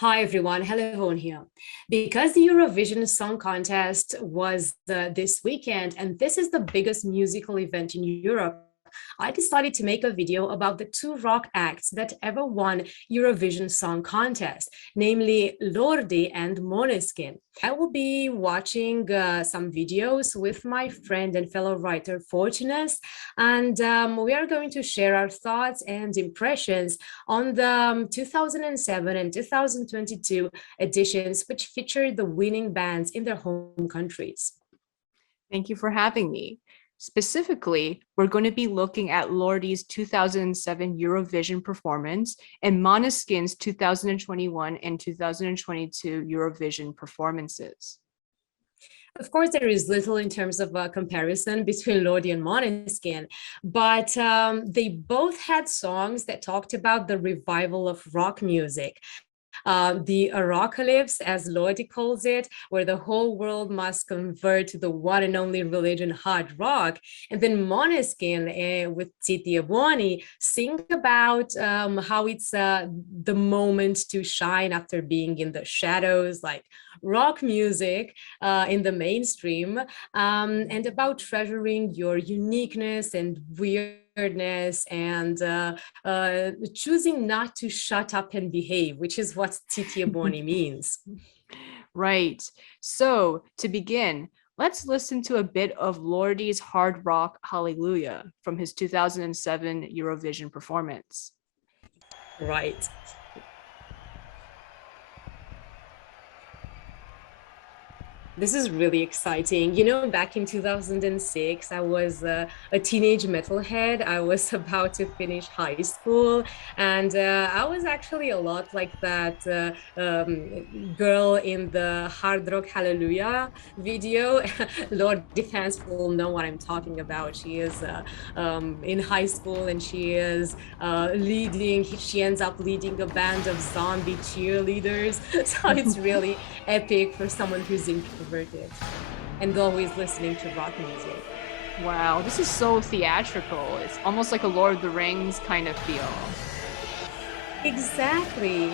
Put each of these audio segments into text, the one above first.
Hi everyone, HELEVORN here. Because the Eurovision Song Contest was this weekend, and this is the biggest musical event in Europe, I decided to make a video about the two rock acts that ever won Eurovision Song Contest, namely Lordi and Måneskin. I will be watching some videos with my friend and fellow writer Fortunus, and we are going to share our thoughts and impressions on the 2007 and 2022 editions, which featured the winning bands in their home countries. Thank you for having me. Specifically, we're going to be looking at Lordi's 2007 Eurovision performance and Måneskin's 2021 and 2022 Eurovision performances. Of course, there is little in terms of a comparison between Lordi and Måneskin, but they both had songs that talked about the revival of rock music. The apocalypse, as Lordi calls it, where the whole world must convert to the one and only religion, hard rock. And then Måneskin with Zitti buoni sing about how it's the moment to shine after being in the shadows, like rock music in the mainstream, and about treasuring your uniqueness and weirdness and choosing not to shut up and behave, which is what Zitti buoni means. Right. So to begin, let's listen to a bit of Lordi's hard rock Hallelujah from his 2007 Eurovision performance. Right. This is really exciting. You know, back in 2006, I was a teenage metalhead. I was about to finish high school, and I was actually a lot like that girl in the Hard Rock Hallelujah video. Lordi fans will know what I'm talking about. She is in high school, and she is she ends up leading a band of zombie cheerleaders. So it's really epic for someone who's introverted and always listening to rock music. Wow, this is so theatrical. It's almost like a Lord of the Rings kind of feel. Exactly.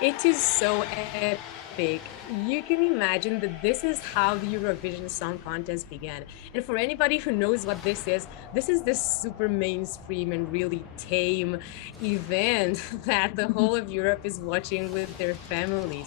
It is so epic. You can imagine that this is how the Eurovision Song Contest began. And for anybody who knows what this is this super mainstream and really tame event that the whole of Europe is watching with their families.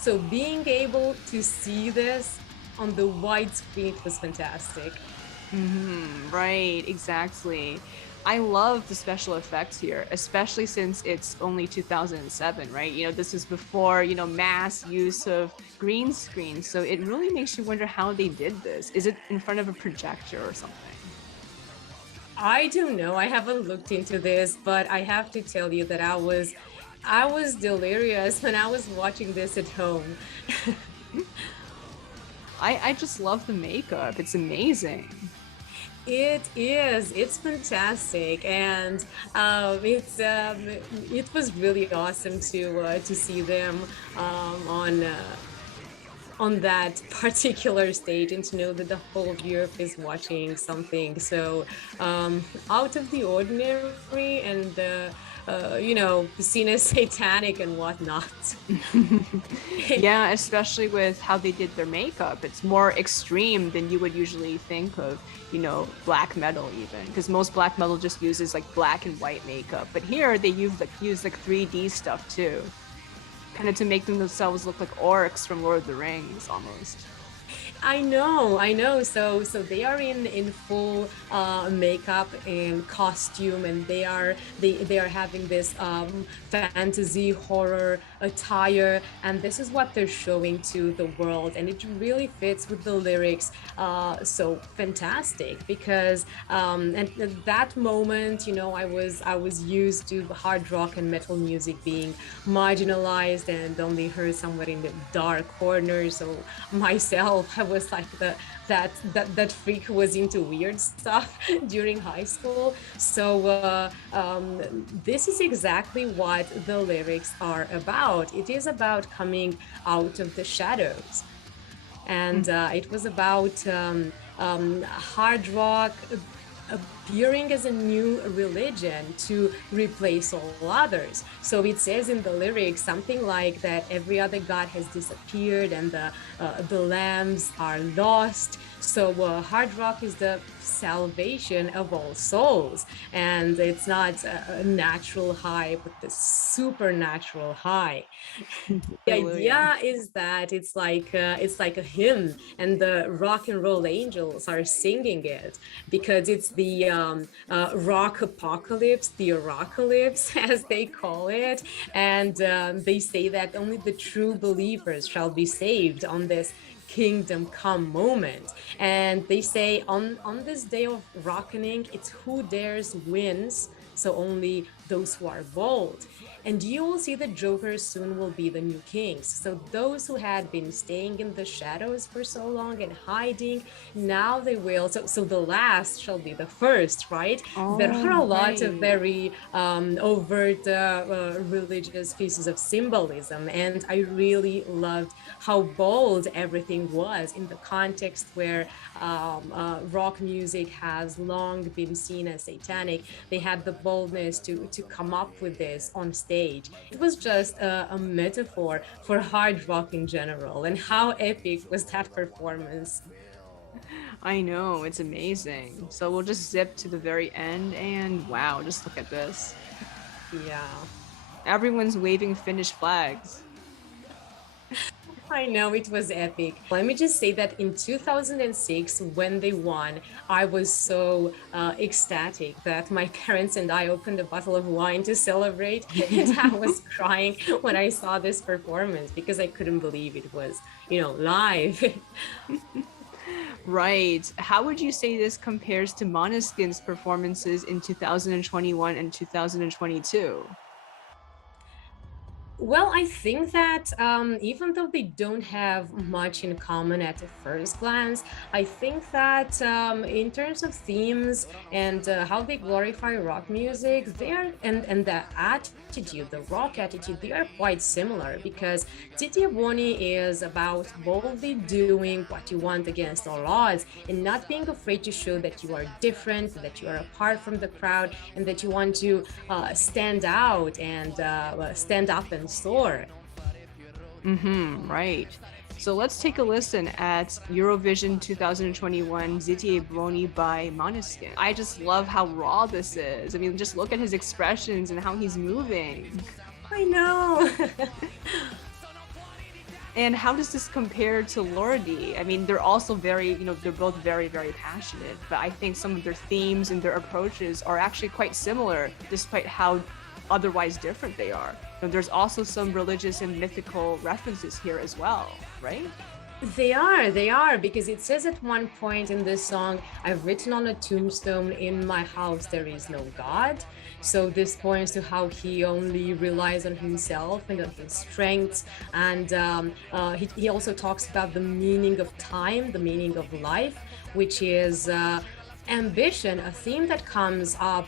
So being able to see this on the wide screen, it was fantastic. Right, exactly. I love the special effects here, especially since it's only 2007, right? This is before, mass use of green screen. So it really makes you wonder how they did this. Is it in front of a projector or something? I don't know. I haven't looked into this, but I have to tell you that I was delirious when I was watching this at home. I just love the makeup. It's amazing. It is. It's fantastic, and it was really awesome to see them on that particular stage and to know that the whole of Europe is watching something so out of the ordinary and seen as satanic and whatnot. Yeah, especially with how they did their makeup. It's more extreme than you would usually think of, black metal even, because most black metal just uses like black and white makeup. But here they use like 3D stuff too, kind of to make themselves look like orcs from Lord of the Rings almost. I know. So they are in full makeup and costume, and they are having this fantasy horror attire, and this is what they're showing to the world, and it really fits with the lyrics. So fantastic, because and at that moment, I was used to hard rock and metal music being marginalized and only heard somewhere in the dark corner. So myself, I was like that freak who was into weird stuff during high school. So this is exactly what the lyrics are about. It is about coming out of the shadows, and it was about hard rock, appearing as a new religion to replace all others. So it says in the lyrics something like that every other god has disappeared and the lambs are lost. So hard rock is the salvation of all souls, and it's not a natural high, but the supernatural high. The Hallelujah. idea is that it's like a hymn, and the rock and roll angels are singing it because it's the rock apocalypse, the apocalypse, as they call it, and they say that only the true believers shall be saved on this kingdom come moment. And they say on this day of reckoning, it's who dares wins, so only those who are bold. And you will see the jokers soon will be the new kings. So those who had been staying in the shadows for so long and hiding, now they will. So the last shall be the first, right? There are a Oh, lot of right. very overt religious pieces of symbolism, and I really loved how bold everything was in the context where rock music has long been seen as satanic. They had the boldness to come up with this on stage. It was just a metaphor for hard rock in general. And how epic was that performance? I know, it's amazing. So we'll just zip to the very end and wow, just look at this. Yeah. Everyone's waving Finnish flags. I know it was epic. Let me just say that in 2006, when they won, I was so ecstatic that my parents and I opened a bottle of wine to celebrate. And I was crying when I saw this performance because I couldn't believe it was, live. Right. How would you say this compares to Måneskin's performances in 2021 and 2022? Well, I think that even though they don't have much in common at a first glance, I think that in terms of themes and how they glorify rock music, they are and the attitude, the rock attitude, they are quite similar because Zitti buoni is about boldly doing what you want against all odds and not being afraid to show that you are different, that you are apart from the crowd, and that you want to stand out and stand up and soar. Mm-hmm, right. So let's take a listen at Eurovision 2021 Zitti buoni by Måneskin. I just love how raw this is. I mean, just look at his expressions and how he's moving. I know. And how does this compare to Lordi? I mean, they're also very, they're both very, very passionate, but I think some of their themes and their approaches are actually quite similar, despite how otherwise different they are. There's also some religious and mythical references here as well, right? They are, because it says at one point in this song, I've written on a tombstone, in my house there is no God. So this points to how he only relies on himself and on his strengths. And he also talks about the meaning of time, the meaning of life, which is ambition, a theme that comes up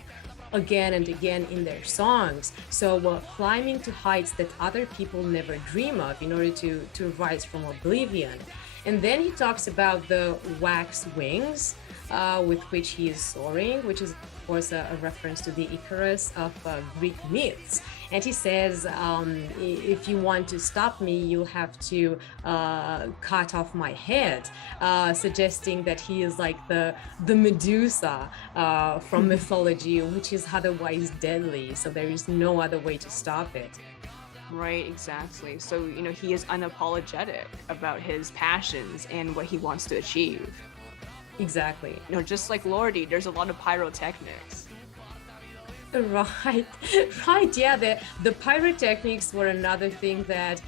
again and again in their songs. So climbing to heights that other people never dream of in order to rise from oblivion. And then he talks about the wax wings with which he is soaring, which is of course a reference to the Icarus of Greek myths. And he says, if you want to stop me, you have to cut off my head, suggesting that he is like the Medusa from mythology, which is otherwise deadly. So there is no other way to stop it. Right, exactly. So, he is unapologetic about his passions and what he wants to achieve. Exactly. Just like Lordi, there's a lot of pyrotechnics. Right, right. Yeah, the pyrotechnics were another thing that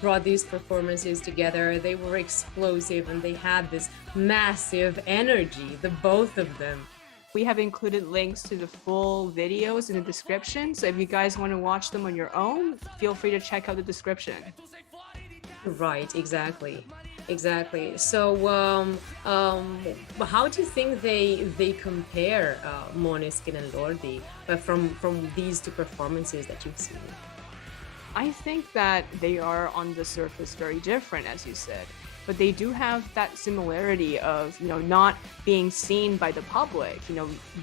brought these performances together. They were explosive and they had this massive energy, the both of them. We have included links to the full videos in the description. So if you guys want to watch them on your own, feel free to check out the description. Right, exactly. Exactly. So, how do you think they compare Måneskin and Lordi from these two performances that you've seen? I think that they are on the surface very different, as you said. but they do have that similarity of, not being seen by the public,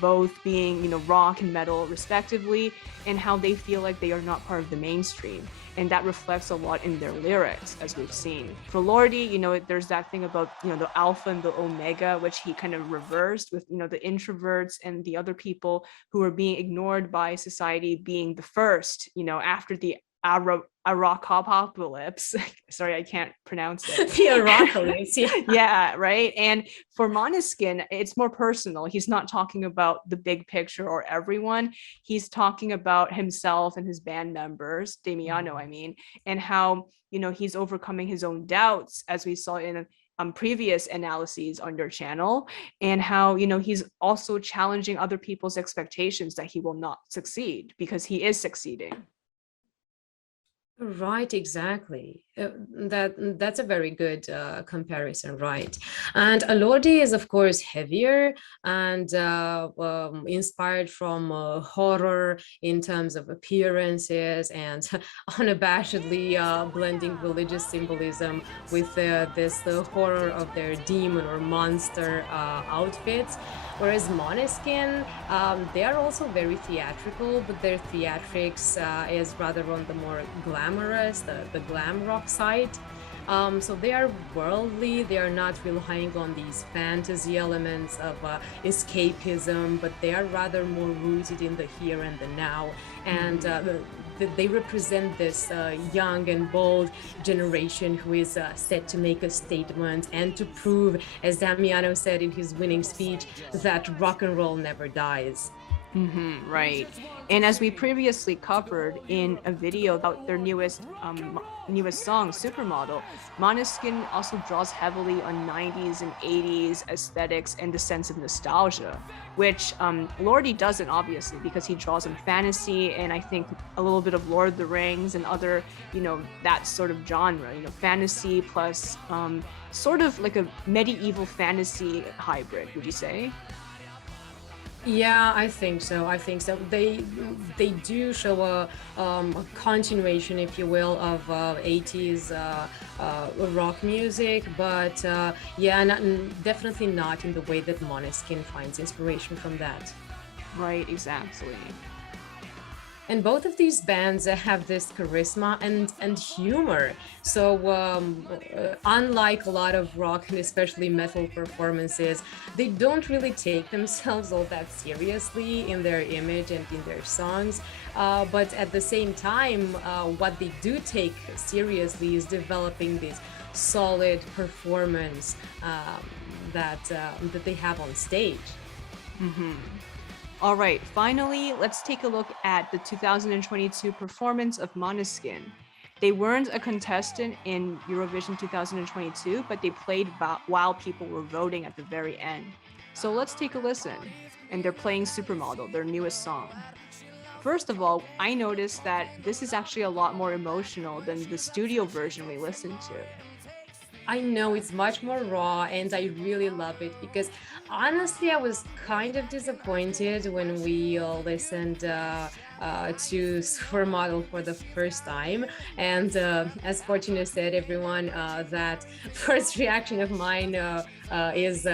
both being, rock and metal respectively, and how they feel like they are not part of the mainstream. And that reflects a lot in their lyrics, as we've seen. For Lordi, there's that thing about, the alpha and the omega, which he kind of reversed with, the introverts and the other people who are being ignored by society being the first, after the Aracopocalypse. Sorry, I can't pronounce it. The Oracle,s yeah. Yeah, right. And for Måneskin, it's more personal. He's not talking about the big picture or everyone. He's talking about himself and his band members, Damiano, I mean, and how, he's overcoming his own doubts, as we saw in previous analyses on your channel, and how, he's also challenging other people's expectations that he will not succeed because he is succeeding. Right, exactly. That's a very good comparison, right? And Lordi is, of course, heavier and inspired from horror in terms of appearances and unabashedly blending religious symbolism with this horror of their demon or monster outfits. Whereas Måneskin, they are also very theatrical, but their theatrics is rather on the more glamorous, the glam rock side. So they are worldly, they are not relying on these fantasy elements of escapism, but they are rather more rooted in the here and the now. And they represent this young and bold generation who is set to make a statement and to prove, as Damiano said in his winning speech, that rock and roll never dies. Right. And as we previously covered in a video about their newest song, Supermodel, Måneskin also draws heavily on 90s and 80s aesthetics and the sense of nostalgia, which Lordi doesn't, obviously, because he draws on fantasy and I think a little bit of Lord of the Rings and other, that sort of genre, fantasy plus sort of like a medieval fantasy hybrid, would you say? Yeah, I think so. I think so. They do show a continuation, if you will, of 80s rock music, but yeah, definitely not in the way that Måneskin finds inspiration from that. Right, exactly. And both of these bands have this charisma and humor. So unlike a lot of rock and especially metal performances, they don't really take themselves all that seriously in their image and in their songs. But at the same time, what they do take seriously is developing this solid performance that they have on stage. All right, finally, let's take a look at the 2022 performance of Måneskin. They weren't a contestant in Eurovision 2022, but they played while people were voting at the very end. So let's take a listen. And they're playing Supermodel, their newest song. First of all, I noticed that this is actually a lot more emotional than the studio version we listened to. I know it's much more raw and I really love it because honestly, I was kind of disappointed when we listened to Supermodel for the first time. And as Fortunus said, everyone, that first reaction of mine is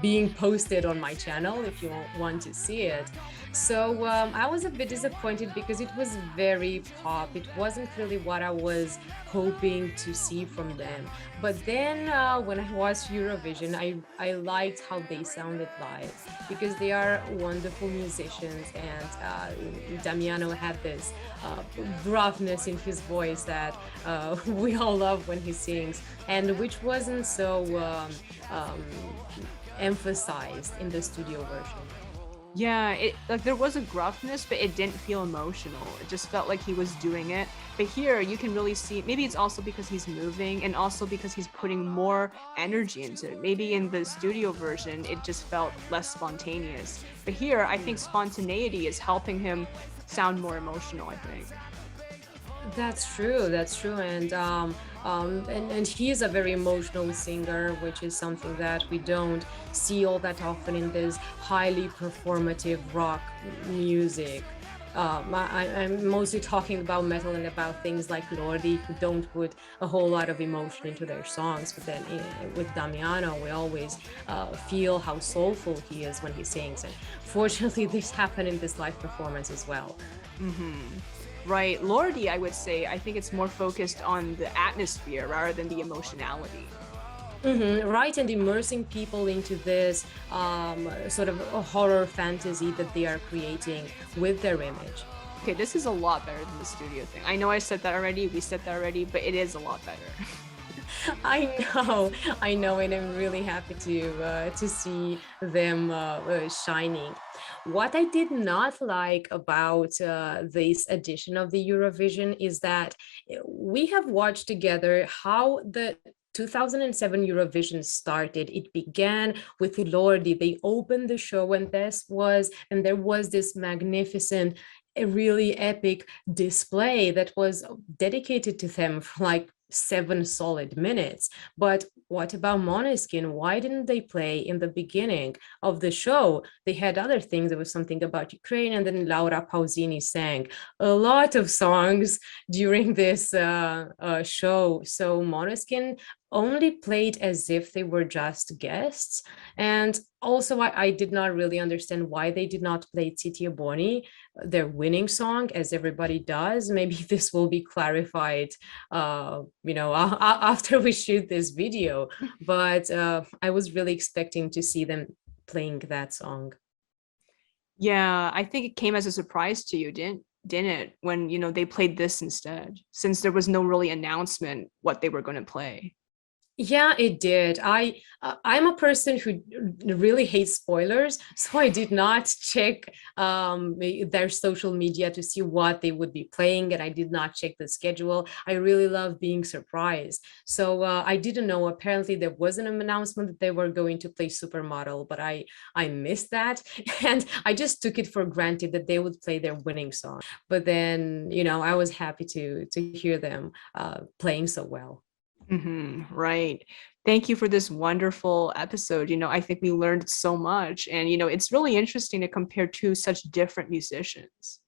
being posted on my channel if you want to see it. So I was a bit disappointed because it was very pop. It wasn't really what I was hoping to see from them. But then when I watched Eurovision, I liked how they sounded live because they are wonderful musicians, and Damiano had this roughness in his voice that we all love when he sings, and which wasn't so emphasized in the studio version. Yeah, like there was a gruffness, but it didn't feel emotional. It just felt like he was doing it. But here you can really see, maybe it's also because he's moving and also because he's putting more energy into it. Maybe in the studio version, it just felt less spontaneous. But here, I think spontaneity is helping him sound more emotional, I think. That's true. That's true. And he is a very emotional singer, which is something that we don't see all that often in this highly performative rock music. I'm mostly talking about metal and about things like Lordi, who don't put a whole lot of emotion into their songs. But then with Damiano, we always feel how soulful he is when he sings. And fortunately, this happened in this live performance as well. Right. Lordi, I would say, I think it's more focused on the atmosphere rather than the emotionality. Right, and immersing people into this sort of a horror fantasy that they are creating with their image. Okay, this is a lot better than the studio thing. I know I said that already, we said that already, but it is a lot better. I know, and I'm really happy to see them shining. What I did not like about this edition of the Eurovision is that we have watched together how the 2007 Eurovision started. It began with Lordi. They opened the show, and there was this magnificent, a really epic display that was dedicated to them for like 7 solid minutes. But what about Måneskin? Why didn't they play in the beginning of the show? They had other things. There was something about Ukraine, and then Laura Pausini sang a lot of songs during this show. So Måneskin only played as if they were just guests. And also, I did not really understand why they did not play Zitti, buoni, their winning song, as everybody does. Maybe this will be clarified after we shoot this video. But I was really expecting to see them playing that song. Yeah, I think it came as a surprise to you, didn't it? When, they played this instead, since there was no really announcement what they were going to play. Yeah, it did. I'm a person who really hates spoilers, so I did not check their social media to see what they would be playing, and I did not check the schedule. I really love being surprised. So I didn't know. Apparently, there was an announcement that they were going to play Supermodel, but I missed that, and I just took it for granted that they would play their winning song. But then, I was happy to hear them playing so well. Right. Thank you for this wonderful episode. I think we learned so much. And, it's really interesting to compare two such different musicians.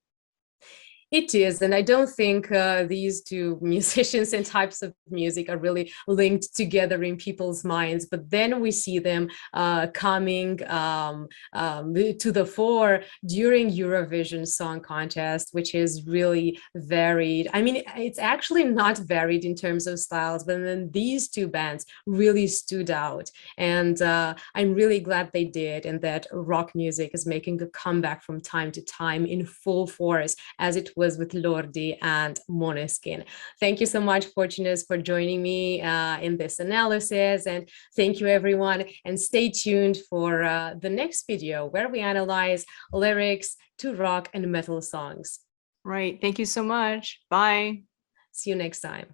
It is, and I don't think these two musicians and types of music are really linked together in people's minds. But then we see them coming to the fore during Eurovision Song Contest, which is really varied. I mean, it's actually not varied in terms of styles, but then these two bands really stood out, and I'm really glad they did, and that rock music is making a comeback from time to time in full force, as it was with Lordi and Måneskin. Thank you so much, Fortunus, for joining me in this analysis. And thank you, everyone. And stay tuned for the next video where we analyze lyrics to rock and metal songs. Right. Thank you so much. Bye. See you next time.